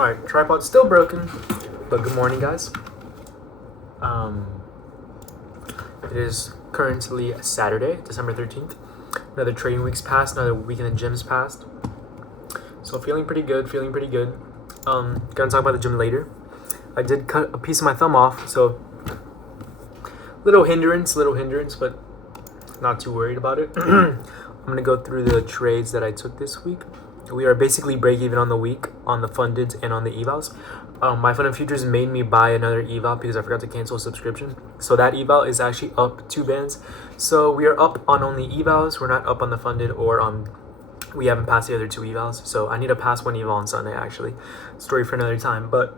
Alright, tripod's still broken, but good morning, guys. It is currently Saturday, December 13th. Another trading week's passed, another week in the gym's passed. So feeling pretty good. Gonna talk about the gym later. I did cut a piece of my thumb off, so little hindrance, but not too worried about it. I'm gonna go through the trades that I took this week. We are basically break even on the week on the funded and on the evals. My funded futures made me buy another eval because I forgot to cancel a subscription. So that eval is actually up 2 bands. So we are up on only evals. We're not up on the funded or on. We haven't passed the other 2 evals. So I need to pass 1 eval on Sunday actually. Story for another time. But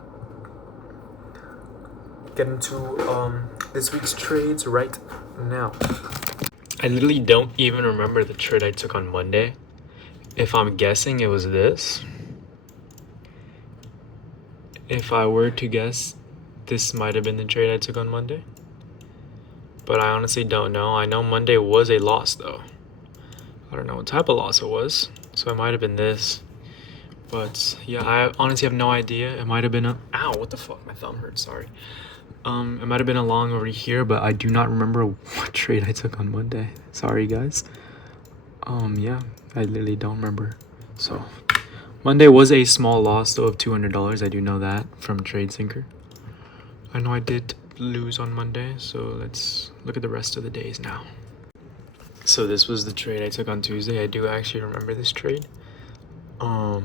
get into this week's trades right now. I literally don't even remember the trade I took on Monday. If I'm guessing, it was this. If I were to guess, this might have been the trade I took on Monday. But I honestly don't know. I know Monday was a loss, though. I don't know what type of loss it was. So it might have been this. But yeah, I honestly have no idea. It might have been a... Ow, what the fuck? My thumb hurts, sorry. It might have been a long over here, but I do not remember what trade I took on Monday. Sorry, guys. Yeah, I literally don't remember. So, Monday was a small loss, though, of $200. I do know that from TradeSync. I know I did lose on Monday, so let's look at the rest of the days now. So this was the trade I took on Tuesday. I do actually remember this trade. So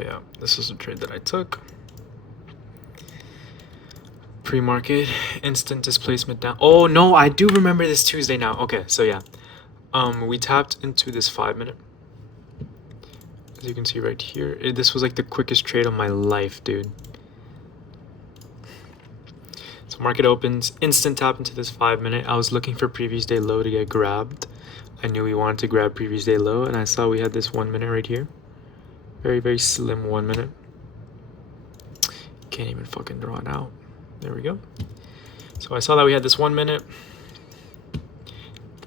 yeah, this was the trade that I took. Pre-market, instant displacement down. Oh no, I do remember this Tuesday now. Okay, so yeah. We tapped into this 5-minute. As you can see right here, this was like the quickest trade of my life, dude. So market opens, instant tap into this 5-minute. I was looking for previous day low to get grabbed. I knew we wanted to grab previous day low, and I saw we had this 1 minute right here. Very, very slim 1 minute. Can't even fucking draw it out. There we go. So I saw that we had this 1 minute.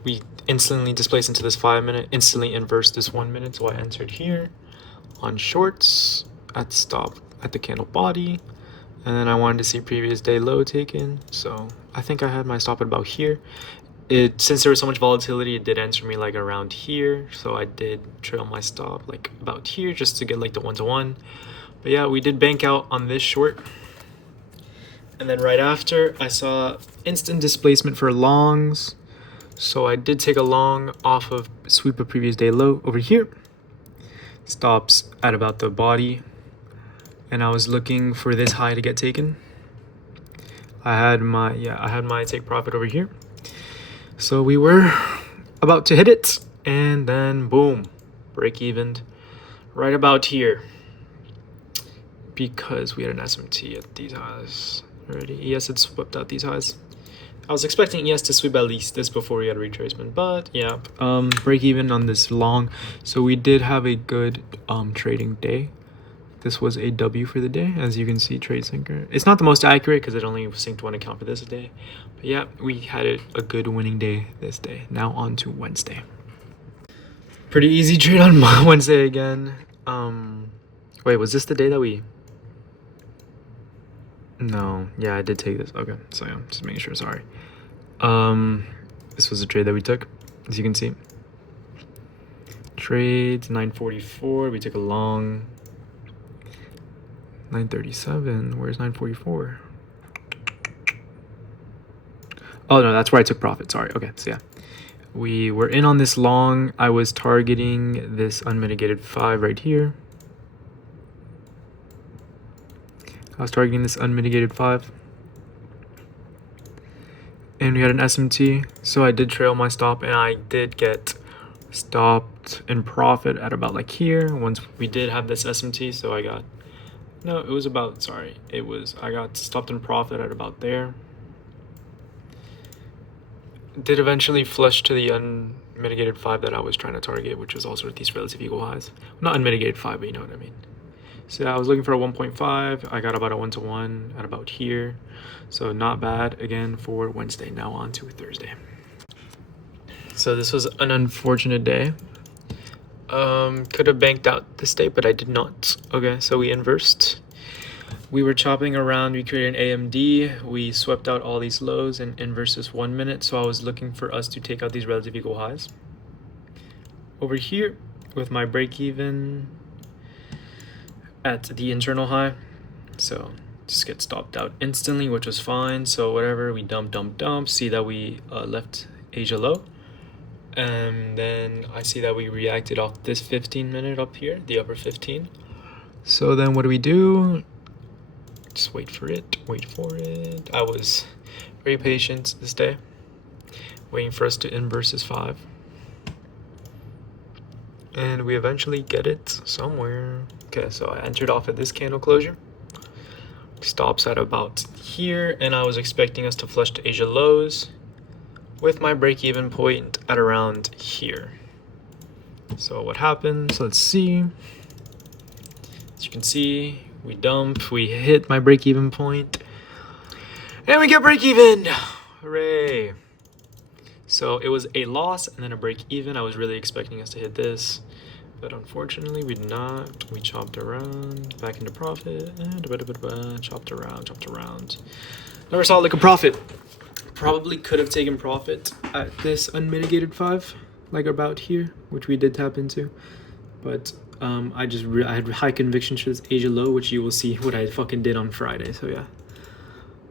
We instantly displaced into this 5-minute, instantly inversed this 1 minute. So I entered here on shorts at stop at the candle body. And then I wanted to see previous day low taken. So I think I had my stop at about here. Since there was so much volatility, it did enter me like around here. So I did trail my stop like about here just to get like the 1-to-1. But yeah, we did bank out on this short. And then right after, I saw instant displacement for longs. So I did take a long off of sweep of previous day low over here. Stops at about the body. And I was looking for this high to get taken. I had my take profit over here. So we were about to hit it. And then boom, break evened right about here. Because we had an SMT at these highs already. ES had swept out these highs. I was expecting ES to sweep at least this before we had a retracement, but yeah, break even on this long. So we did have a good trading day. This was a W for the day, as you can see, TradeSync. It's not the most accurate because it only synced 1 account for this day, but yeah, we had a good winning day this day. Now on to Wednesday. Pretty easy trade on Wednesday again. Wait, was this the day that we? No, yeah, I did take this. Okay, so yeah, just making sure, sorry. This was a trade that we took, as you can see. Trades 944, we took a long 937. Where's 944? Oh no, that's where I took profit, sorry. Okay, so yeah. We were in on this long. I was targeting this unmitigated 5 right here. I was targeting this unmitigated 5. And we had an SMT. So I did trail my stop and I did get stopped in profit at about like here. Once we did have this SMT, so I got, no, it was about, sorry. I got stopped in profit at about there. Did eventually flush to the unmitigated 5 that I was trying to target, which was also at these relative equal highs. Not unmitigated 5, but you know what I mean. So I was looking for a 1.5. I got about a 1-to-1 at about here. So not bad again for Wednesday. Now on to Thursday. So this was an unfortunate day. Could have banked out this day, but I did not. Okay, so we inversed. We were chopping around, we created an AMD, we swept out all these lows and inversed this 1 minute, so I was looking for us to take out these relative equal highs. Over here, with my break even at the internal high, so just get stopped out instantly, which was fine. So whatever, we dump, see that we left Asia low. And then I see that we reacted off this 15 minute up here, the upper 15. So then what do? Just wait for it. I was very patient this day, waiting for us to inverse this 5. And we eventually get it somewhere. Okay, so I entered off at this candle closure. Stops at about here, and I was expecting us to flush to Asia lows with my break-even point at around here. So what happens? Let's see. As you can see, we dump, we hit my break-even point, and we get break-even. Hooray! So it was a loss and then a break-even. I was really expecting us to hit this, but unfortunately we did not. We chopped around, back into profit, chopped around. Never saw like a profit. Probably could have taken profit at this unmitigated 5, like about here, which we did tap into, but I had high convictions for this Asia low, which you will see what I fucking did on Friday. So yeah,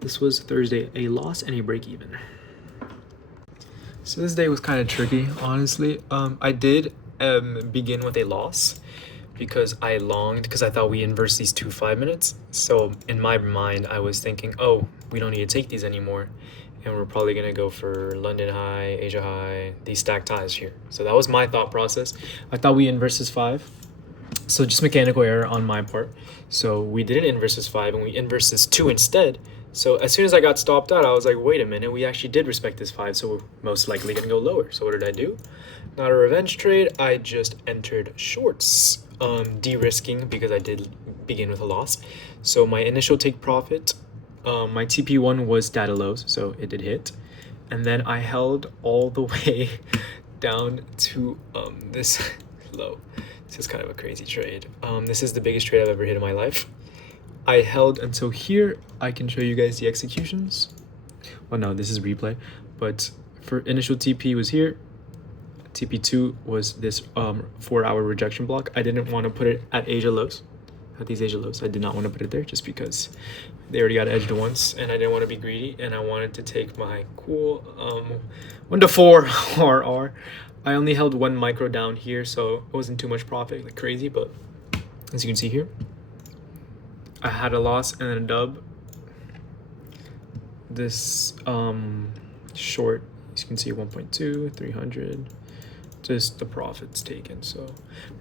this was Thursday, a loss and a break even. So this day was kind of tricky, honestly. I did begin with a loss because I thought we inversed these 2 5 minutes. So in my mind, I was thinking, oh, we don't need to take these anymore, and we're probably gonna go for London high, Asia high, these stacked highs here. So that was my thought process. I thought we inversed this 5. So just mechanical error on my part. So we didn't inverse this 5 and we inversed this 2 instead. So as soon as I got stopped out, I was like, wait a minute, we actually did respect this 5, so we're most likely gonna go lower. So what did I do? Not a revenge trade, I just entered shorts, de-risking because I did begin with a loss. So my initial take profit, my TP1 was data lows, so it did hit. And then I held all the way down to this low. This is kind of a crazy trade. This is the biggest trade I've ever hit in my life. I held until here. I can show you guys the executions. Well, no, this is replay. But for initial TP was here. TP2 was this 4-hour rejection block. I didn't want to put it at Asia lows, at these Asia lows. I did not want to put it there just because they already got edged once, and I didn't want to be greedy, and I wanted to take my cool 1 to 4 RR. I only held 1 micro down here, so it wasn't too much profit like crazy, but as you can see here, I had a loss and then a dub. This short, as you can see, 1.2, 300, just the profits taken. So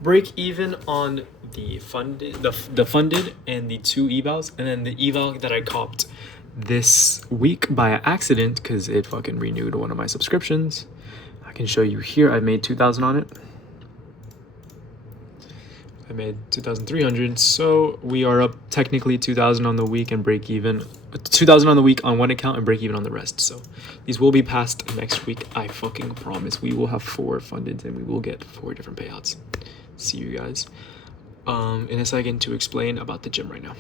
break even on the funded, the funded and the 2 evals, and then the eval that I copped this week by accident because it fucking renewed one of my subscriptions. I can show you here. I made 2,000 on it. I made 2,300, so we are up technically 2,000 on the week and break even, 2,000 on the week on one account and break even on the rest. So these will be passed next week. I fucking promise. We will have 4 funded and we will get 4 different payouts. See you guys in a second to explain about the gym right now.